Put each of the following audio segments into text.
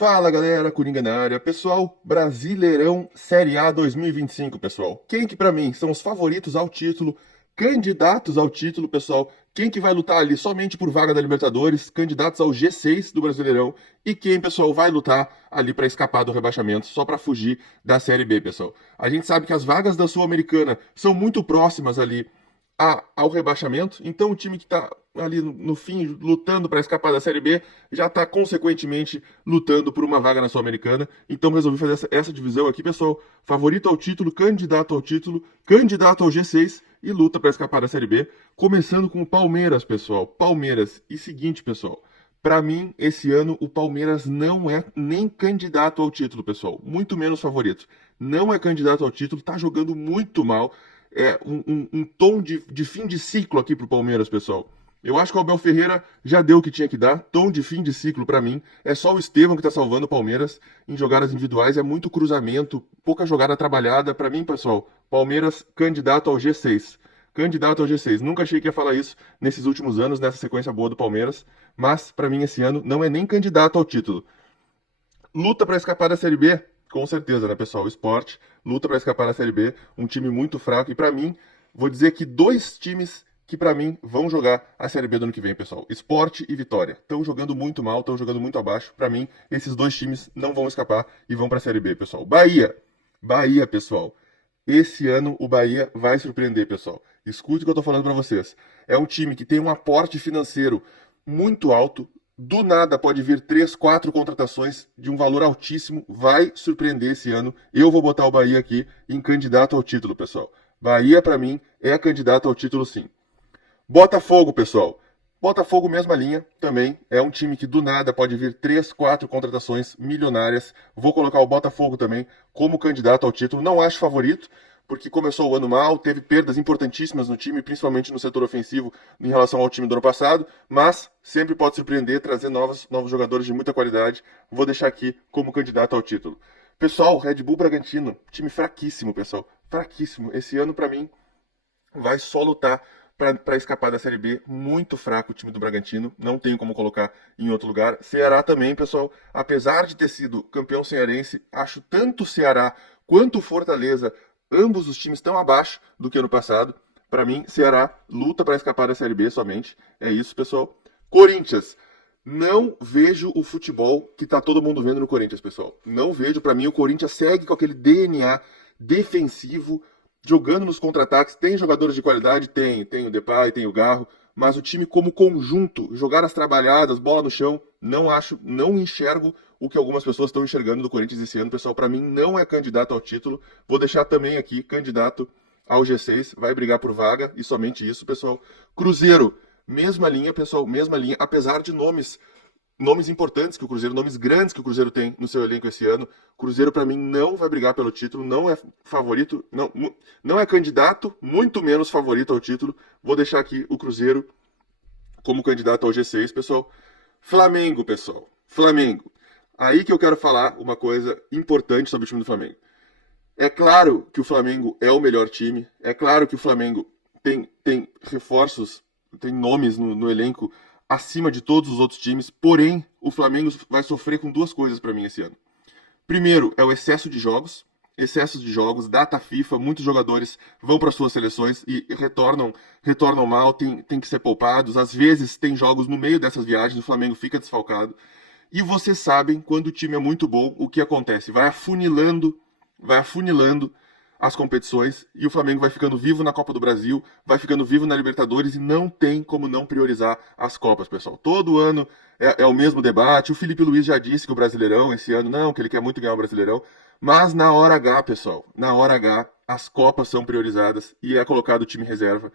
Fala galera, Coringa na área. Pessoal, Brasileirão Série A 2025, pessoal. Quem que pra mim são os favoritos ao título, candidatos ao título, pessoal? Quem que vai lutar ali somente por vaga da Libertadores, candidatos ao G6 do Brasileirão e quem, pessoal, vai lutar ali pra escapar do rebaixamento, só pra fugir da Série B, pessoal. A gente sabe que as vagas da Sul-Americana são muito próximas ali ao rebaixamento, então o time que está ali no fim lutando para escapar da Série B já está consequentemente lutando por uma vaga na Sul-Americana. Então resolvi fazer essa divisão aqui, pessoal. Favorito ao título, candidato ao G6 e luta para escapar da Série B. Começando com o Palmeiras, pessoal. Palmeiras. E seguinte, pessoal. Para mim, esse ano, o Palmeiras não é nem candidato ao título, pessoal. Muito menos favorito. Não é candidato ao título, tá jogando muito mal. É um tom de fim de ciclo aqui pro Palmeiras, pessoal. Eu acho que o Abel Ferreira já deu o que tinha que dar. Tom de fim de ciclo para mim. É só o Estevão que tá salvando o Palmeiras em jogadas individuais. É muito cruzamento, pouca jogada trabalhada. Para mim, pessoal, Palmeiras candidato ao G6. Candidato ao G6. Nunca achei que ia falar isso nesses últimos anos, nessa sequência boa do Palmeiras. Mas, para mim, esse ano não é nem candidato ao título. Luta para escapar da Série B? Com certeza, né, pessoal? O Sport luta para escapar da Série B, um time muito fraco. E para mim, vou dizer que dois times que para mim vão jogar a Série B do ano que vem, pessoal. Sport e Vitória. Estão jogando muito mal, estão jogando muito abaixo. Para mim, esses dois times não vão escapar e vão para a Série B, pessoal. Bahia. Bahia, pessoal. Esse ano o Bahia vai surpreender, pessoal. Escute o que eu tô falando para vocês. É um time que tem um aporte financeiro muito alto. Do nada pode vir 3, 4 contratações de um valor altíssimo. Vai surpreender esse ano. Eu vou botar o Bahia aqui em candidato ao título, pessoal. Bahia, para mim, é candidato ao título, sim. Botafogo, pessoal. Botafogo, mesma linha, também. É um time que do nada pode vir 3, 4 contratações milionárias. Vou colocar o Botafogo também como candidato ao título. Não acho favorito, porque começou o ano mal, teve perdas importantíssimas no time, principalmente no setor ofensivo, em relação ao time do ano passado, mas sempre pode surpreender, trazer novos jogadores de muita qualidade. Vou deixar aqui como candidato ao título. Pessoal, Red Bull Bragantino, time fraquíssimo, pessoal. Fraquíssimo. Esse ano, para mim, vai só lutar para escapar da Série B. Muito fraco o time do Bragantino, não tenho como colocar em outro lugar. Ceará também, pessoal, apesar de ter sido campeão cearense, acho tanto o Ceará quanto o Fortaleza, ambos os times estão abaixo do que ano passado. Para mim, Ceará luta para escapar da Série B somente. É isso, pessoal. Corinthians. Não vejo o futebol que tá todo mundo vendo no Corinthians, pessoal. Não vejo. Para mim, o Corinthians segue com aquele DNA defensivo, jogando nos contra-ataques. Tem jogadores de qualidade? Tem o Depay, tem o Garro, mas o time como conjunto, jogar as trabalhadas, bola no chão, não enxergo o que algumas pessoas estão enxergando do Corinthians esse ano, pessoal. Para mim não é candidato ao título. Vou deixar também aqui candidato ao G6, vai brigar por vaga e somente isso, pessoal. Cruzeiro, mesma linha, pessoal, mesma linha, apesar de nomes importantes que o Cruzeiro, nomes grandes que o Cruzeiro tem no seu elenco esse ano. O Cruzeiro, para mim, não vai brigar pelo título, não é favorito, não é candidato, muito menos favorito ao título. Vou deixar aqui o Cruzeiro como candidato ao G6, pessoal. Flamengo, pessoal. Flamengo. Aí que eu quero falar uma coisa importante sobre o time do Flamengo. É claro que o Flamengo é o melhor time, é claro que o Flamengo tem reforços, tem nomes no elenco acima de todos os outros times, porém, o Flamengo vai sofrer com duas coisas para mim esse ano. Primeiro, é o excesso de jogos, data FIFA, muitos jogadores vão para suas seleções e retornam mal, tem que ser poupados, às vezes tem jogos no meio dessas viagens, o Flamengo fica desfalcado, e vocês sabem, quando o time é muito bom, o que acontece? Vai afunilando as competições e o Flamengo vai ficando vivo na Copa do Brasil, vai ficando vivo na Libertadores e não tem como não priorizar as Copas, pessoal. Todo ano é o mesmo debate. O Felipe Luiz já disse que o Brasileirão esse ano não, que ele quer muito ganhar o Brasileirão, mas na hora H, pessoal, na hora H, as Copas são priorizadas e é colocado o time reserva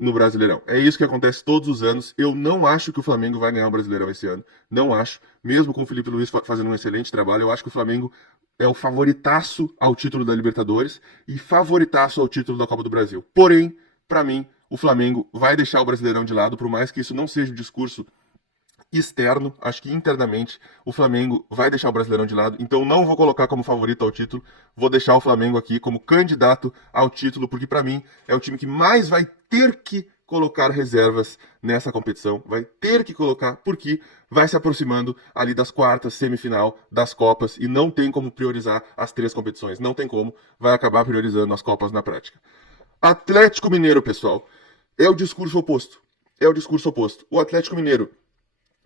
no Brasileirão. É isso que acontece todos os anos. Eu não acho que o Flamengo vai ganhar o Brasileirão esse ano. Não acho. Mesmo com o Felipe Luiz fazendo um excelente trabalho, eu acho que o Flamengo é o favoritaço ao título da Libertadores e favoritaço ao título da Copa do Brasil. Porém, para mim, o Flamengo vai deixar o Brasileirão de lado, por mais que isso não seja um discurso externo, acho que internamente o Flamengo vai deixar o Brasileirão de lado, então não vou colocar como favorito ao título, vou deixar o Flamengo aqui como candidato ao título, porque para mim é o time que mais vai ter que colocar reservas nessa competição, vai ter que colocar, porque vai se aproximando ali das quartas, semifinal, das Copas, e não tem como priorizar as 3 competições, não tem como, vai acabar priorizando as Copas na prática. Atlético Mineiro, pessoal, é o discurso oposto. É o discurso oposto. O Atlético Mineiro,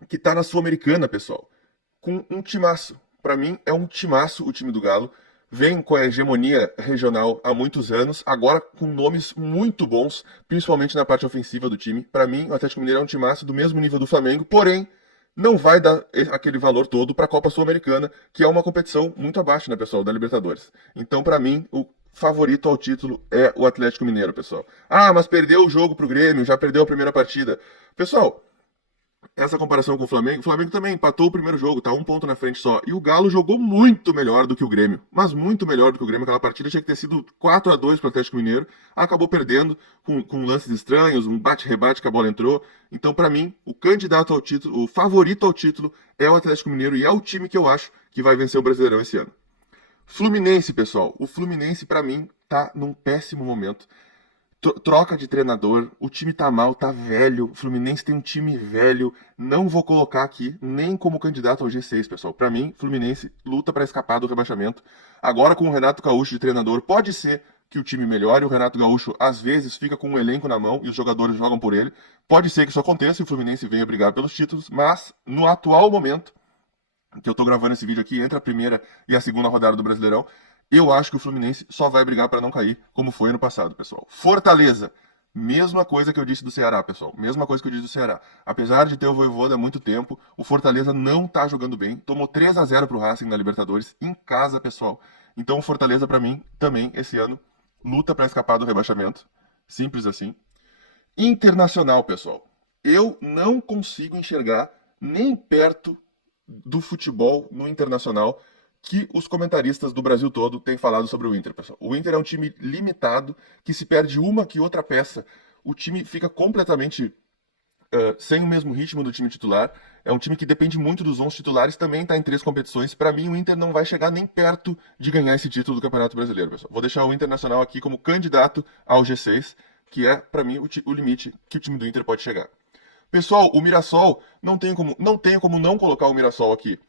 que tá na Sul-Americana, pessoal, com um timaço. Para mim, é um timaço o time do Galo. Vem com a hegemonia regional há muitos anos, agora com nomes muito bons, principalmente na parte ofensiva do time. Para mim, o Atlético Mineiro é um timaço do mesmo nível do Flamengo, porém, não vai dar aquele valor todo para a Copa Sul-Americana, que é uma competição muito abaixo, né, pessoal, da Libertadores. Então, para mim, o favorito ao título é o Atlético Mineiro, pessoal. Ah, mas perdeu o jogo pro Grêmio, já perdeu a primeira partida. Pessoal, essa comparação com o Flamengo também empatou o primeiro jogo, tá 1 ponto na frente só. E o Galo jogou muito melhor do que o Grêmio, mas muito melhor do que o Grêmio. Aquela partida tinha que ter sido 4-2 para o Atlético Mineiro, acabou perdendo com lances estranhos, um bate-rebate que a bola entrou. Então, para mim, o candidato ao título, o favorito ao título é o Atlético Mineiro e é o time que eu acho que vai vencer o Brasileirão esse ano. Fluminense, pessoal. O Fluminense, para mim, tá num péssimo momento. Troca de treinador, o time tá mal, tá velho. O Fluminense tem um time velho. Não vou colocar aqui nem como candidato ao G6, pessoal. Para mim, Fluminense luta para escapar do rebaixamento. Agora com o Renato Gaúcho de treinador, pode ser que o time melhore. O Renato Gaúcho às vezes fica com um elenco na mão e os jogadores jogam por ele. Pode ser que isso aconteça e o Fluminense venha brigar pelos títulos, mas no atual momento que eu tô gravando esse vídeo aqui, entre a primeira e a segunda rodada do Brasileirão, eu acho que o Fluminense só vai brigar para não cair, como foi ano passado, pessoal. Fortaleza, mesma coisa que eu disse do Ceará, pessoal. Mesma coisa que eu disse do Ceará. Apesar de ter o Vojvoda há muito tempo, o Fortaleza não tá jogando bem. Tomou 3-0 pro Racing na Libertadores, em casa, pessoal. Então o Fortaleza, para mim, também, esse ano, luta para escapar do rebaixamento. Simples assim. Internacional, pessoal. Eu não consigo enxergar nem perto do futebol no Internacional que os comentaristas do Brasil todo têm falado sobre o Inter, pessoal. O Inter é um time limitado, que se perde uma que outra peça, o time fica completamente sem o mesmo ritmo do time titular. É um time que depende muito dos 11 titulares, também está em 3 competições. Para mim, o Inter não vai chegar nem perto de ganhar esse título do Campeonato Brasileiro, pessoal. Vou deixar o Internacional aqui como candidato ao G6, que é, para mim, o limite que o time do Inter pode chegar. Pessoal, o Mirassol, não tenho como não colocar o Mirassol aqui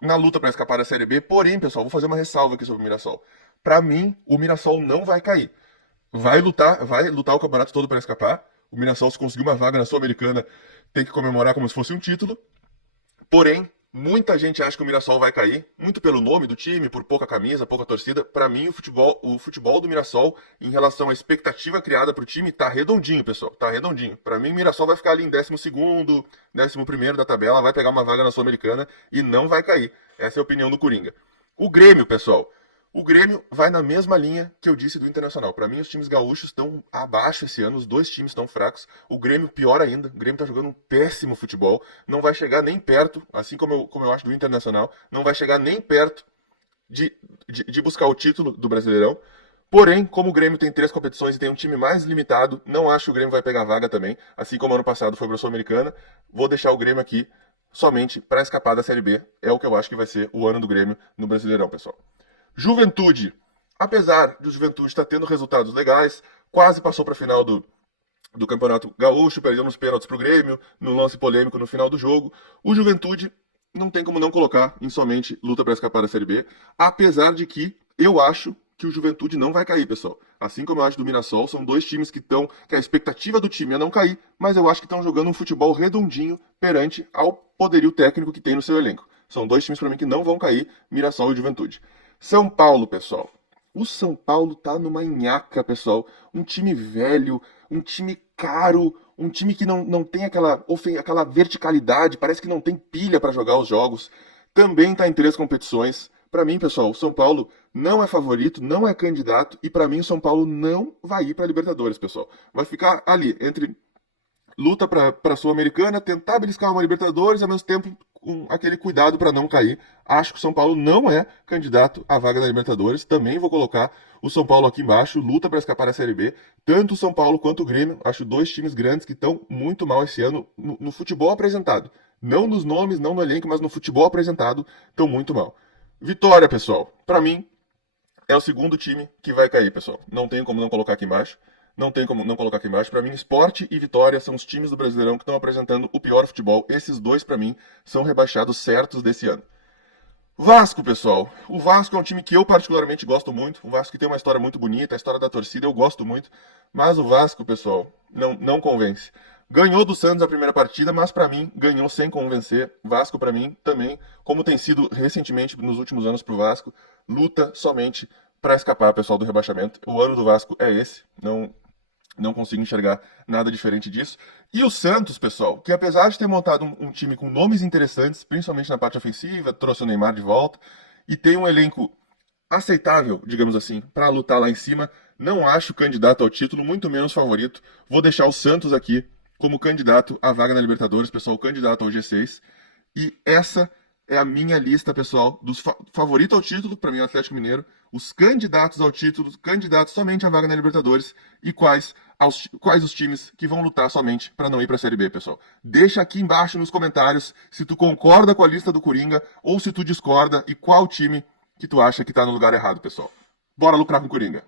na luta para escapar da Série B. Porém, pessoal, vou fazer uma ressalva aqui sobre o Mirassol. Para mim, o Mirassol não vai cair. Vai lutar o campeonato todo para escapar. O Mirassol, se conseguir uma vaga na Sul-Americana, tem que comemorar como se fosse um título. Porém, muita gente acha que o Mirassol vai cair, muito pelo nome do time, por pouca camisa, pouca torcida. Para mim, o futebol do Mirassol, em relação à expectativa criada para o time, tá redondinho, pessoal. Tá redondinho. Para mim, o Mirassol vai ficar ali em 12º, 11º da tabela, vai pegar uma vaga na Sul-Americana e não vai cair. Essa é a opinião do Coringa. O Grêmio, pessoal. O Grêmio vai na mesma linha que eu disse do Internacional. Para mim, os times gaúchos estão abaixo esse ano, os dois times estão fracos. O Grêmio, pior ainda, o Grêmio está jogando um péssimo futebol. Não vai chegar nem perto, assim como eu acho do Internacional, não vai chegar nem perto de buscar o título do Brasileirão. Porém, como o Grêmio tem 3 competições e tem um time mais limitado, não acho que o Grêmio vai pegar vaga também. Assim como ano passado foi para a Sul-Americana, vou deixar o Grêmio aqui somente para escapar da Série B. É o que eu acho que vai ser o ano do Grêmio no Brasileirão, pessoal. Juventude. Apesar do Juventude estar tendo resultados legais, quase passou para a final do Campeonato Gaúcho, perdeu nos pênaltis para o Grêmio, no lance polêmico no final do jogo. O Juventude não tem como não colocar em somente luta para escapar da Série B, apesar de que eu acho que o Juventude não vai cair, pessoal. Assim como eu acho do Mirassol, são dois times que a expectativa do time é não cair, mas eu acho que estão jogando um futebol redondinho perante ao poderio técnico que tem no seu elenco. São dois times para mim que não vão cair, Mirassol e Juventude. São Paulo, pessoal. O São Paulo tá numa nhaca, pessoal. Um time velho, um time caro, um time que não tem aquela verticalidade, parece que não tem pilha para jogar os jogos. Também tá em 3 competições. Para mim, pessoal, o São Paulo não é favorito, não é candidato, e para mim o São Paulo não vai ir para Libertadores, pessoal. Vai ficar ali entre luta para Sul-Americana, tentar beliscar uma Libertadores, ao mesmo tempo com aquele cuidado para não cair. Acho que o São Paulo não é candidato à vaga da Libertadores. Também vou colocar o São Paulo aqui embaixo, luta para escapar da Série B. Tanto o São Paulo quanto o Grêmio, acho dois times grandes que estão muito mal esse ano no futebol apresentado. Não nos nomes, não no elenco, mas no futebol apresentado, estão muito mal. Vitória, pessoal. Para mim, é o segundo time que vai cair, pessoal. Não tenho como não colocar aqui embaixo. não tem como não colocar aqui embaixo. Para mim, Sport e Vitória são os times do Brasileirão que estão apresentando o pior futebol. Esses dois, para mim, são rebaixados certos desse ano. Vasco, pessoal. O Vasco é um time que eu particularmente gosto muito. O Vasco tem uma história muito bonita, a história da torcida eu gosto muito. Mas o Vasco, pessoal, não convence. Ganhou do Santos a primeira partida, mas para mim ganhou sem convencer. Vasco para mim também, como tem sido recentemente nos últimos anos pro Vasco, luta somente para escapar, pessoal, do rebaixamento. O ano do Vasco é esse. Não consigo enxergar nada diferente disso. E o Santos, pessoal, que apesar de ter montado um time com nomes interessantes, principalmente na parte ofensiva, trouxe o Neymar de volta e tem um elenco aceitável, digamos assim, para lutar lá em cima, não acho candidato ao título, muito menos favorito. Vou deixar o Santos aqui como candidato à vaga na Libertadores, pessoal, candidato ao G6. E essa é a minha lista, pessoal, dos favoritos ao título, para mim, o Atlético Mineiro, os candidatos ao título, candidatos somente à vaga na Libertadores e quais os times que vão lutar somente para não ir para a Série B, pessoal. Deixa aqui embaixo nos comentários se tu concorda com a lista do Coringa ou se tu discorda e qual time que tu acha que tá no lugar errado, pessoal. Bora lucrar com o Coringa.